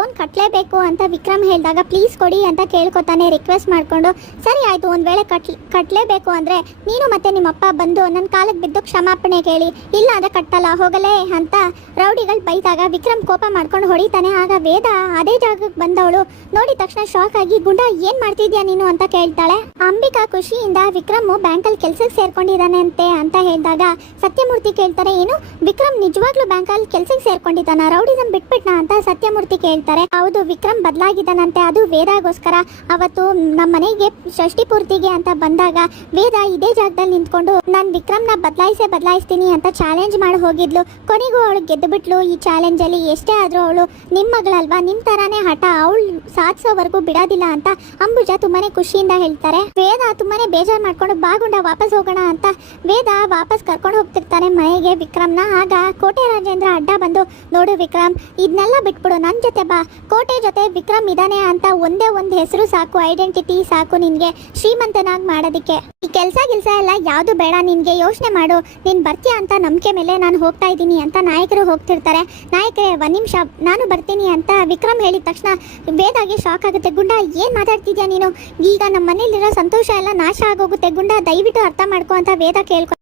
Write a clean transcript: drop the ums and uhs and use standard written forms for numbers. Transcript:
Loan ಕಟ್ಟಲೇಬೇಕು ಅಂತ ವಿಕ್ರಮ್ ಹೇಳಿದಾಗ ಪ್ಲೀಸ್ ಕೊಡಿ ಅಂತ ಕೇಳ್ಕೊತಾನೆ ರಿಕ್ವೆಸ್ಟ್ ಮಾಡಿಕೊಂಡು. ಸರಿ ಆಯಿತು, ಒಂದು ವೇಳೆ ಕಟ್ಟಲೇಬೇಕು ಅಂದರೆ ನೀನು ಮತ್ತೆ ನಿಮ್ಮಪ್ಪ ಬಂದು ನನ್ನ ಕಾಲಕ್ಕೆ ಬಿದ್ದು ಕ್ಷಮಾಪಣೆ ಕೇಳಿ, ಇಲ್ಲ ಅಂದರೆ ಕಟ್ಟಲ್ಲ ಹೋಗಲೇ ಅಂತ ರೌಡಿಗಳು ಬೈದಾಗ ವಿಕ್ರಮ್ ಕೋಪ ಮಾಡ್ಕೊಂಡು ಹೊಡಿತಾನೆ. ಆಗ ವೇದ ಅದೇ ಜಾಗಕ್ಕೆ ಬಂದವಳು ನೋಡಿದ ತಕ್ಷಣ ಶಾಕ್ ಆಗಿ, ಗುಂಡ ಏನು ಮಾಡ್ತಿದ್ಯಾ ನೀನು ಅಂತ ಕೇಳ್ತಾಳೆ. ಅಂಬಿಕಾ ಖುಷಿಯಿಂದ ವಿಕ್ರಮ್ ಬ್ಯಾಂಕಲ್ಲಿ ಕೆಲ್ಸಕ್ಕೆ ಸೇರ್ಕೊಂಡಿದ್ದಾನೆ ಅಂತ ಹೇಳಿದಾಗ ಸತ್ಯಮೂರ್ತಿ ಕೇಳ್ತಾರೆ, ಏನು ವಿಕ್ರಮ್ ನಿಜವಾಗ್ಲೂ ಬ್ಯಾಂಕಲ್ಲಿ ಕೆಲ್ಸಕ್ಕೆ ಸೇರ್ಕೊಂಡಿದ್ದಾನ, ರೌಡಿಸಮ್ ಬಿಟ್ಬಿಟ್ನಾ ಅಂತ ಸತ್ಯಮೂರ್ತಿ ಕೇಳ್ತಾರೆ. ಹೌದು, ವಿಕ್ರಮ್ ಬದಲಾಗಿದ್ದಾನಂತೆ, ಅದು ವೇದಾಗೋಸ್ಕರ. ಅವತ್ತು ನಮ್ಮ ಮನೆಗೆ ಷಷ್ಠಿ ಪೂರ್ತಿಗೆ ಅಂತ ಬಂದಾಗ ವೇದ ಇದೇ ಜಾಗದಲ್ಲಿ ನಿಂತ್ಕೊಂಡು ನಾನು ವಿಕ್ರಮ್ನ ಬದಲಾಯಿಸ್ತೀನಿ ಅಂತ ಚಾಲೆಂಜ್ ಮಾಡಿ ಹೋಗಿದ್ಲು. ಕೊನೆಗೂ ಅವಳು ಗೆದ್ದು ಬಿಟ್ಲು. ಈ ಚಾಲೆಂಜಲ್ಲಿ ಎಷ್ಟೇ ಆದರೂ ಅವಳು ನಿಮ್ಮ ಮಗಳಲ್ವಾ, ನಿಮ್ಮ ಥರಾನೇ ಹಠ, ಅವಳು ಸಾಧಿಸೋವರೆಗೂ ಬಿಡೋದಿಲ್ಲ ಅಂತ ಅಂಬುಜಾ ತುಂಬಾನೇ ಖುಷಿಯಿಂದ ಹೇಳ್ತಾರೆ. ವೇದ ತುಂಬಾನೇ ಬೇಜಾರು ಮಾಡ್ಕೊಂಡು ಬಾಗುಂಡ ವಾಪಸ್ ಹೋಗೋಣ ಅಂತ ವೇದ ವಾಪಸ್ ಕರ್ಕೊಂಡು ಹೋಗ್ತಿರ್ತಾನೆ ಮನೆಗೆ ವಿಕ್ರಮ್ನ. ಆಗ ಕೋಟೆ ರಾಜೇಂದ್ರ ಅಡ್ಡ ಬಂದು, ನೋಡು ವಿಕ್ರಮ್, ಇದನ್ನೆಲ್ಲ ಬಿಟ್ಬಿಡು, ನನ್ನ ಜೊತೆ ಬಾ, ಕೋಟೆ ಜೊತೆ ವಿಕ್ರಮ್ ಇದ್ದಾನೆ ಅಂತ ಒಂದೇ ಒಂದು ಹೆಸರು ಸಾಕು, ಐಡೆಂಟಿಟಿ ಸಾಕು ನಿನಗೆ ಶ್ರೀಮಂತನಾಗಿ ಮಾಡೋದಕ್ಕೆ. ಈ ಕೆಲಸ ಎಲ್ಲ ಯಾವುದು ಬೇಡ, ನಿನಗೆ ಯೋಚನೆ ಮಾಡು, ನೀನು ಬರ್ತೀಯ ಅಂತ ನಂಬಿಕೆ ಮೇಲೆ ನಾನು ಹೋಗ್ತಾ ಇದ್ದೀನಿ ಅಂತ ನಾಯಕರು ಹೋಗ್ತಿರ್ತಾರೆ. ನಾಯಕರೇ ಒಂದು ನಿಮಿಷ ನಾನು ಬರ್ತೀನಿ ಅಂತ ವಿಕ್ರಮ್ ಹೇಳಿದ ತಕ್ಷಣ ವೇದಾಗೆ ಶಾಕ್ ಆಗುತ್ತೆ. ಗುಂಡ ಏನು ಮಾತಾಡ್ತಿದ್ಯಾ ನೀನು, ಈಗ ನಮ್ಮ ಮನೇಲಿರೋ ಸಂತೋಷ ಎಲ್ಲ ನಾಶ ಆಗೋಗುತ್ತೆ, ಗುಂಡ ದಯವಿಟ್ಟು ಅರ್ಥ ಮಾಡ್ಕೊ ಅಂತ ವೇದ ಕೇಳ್ಕೊ.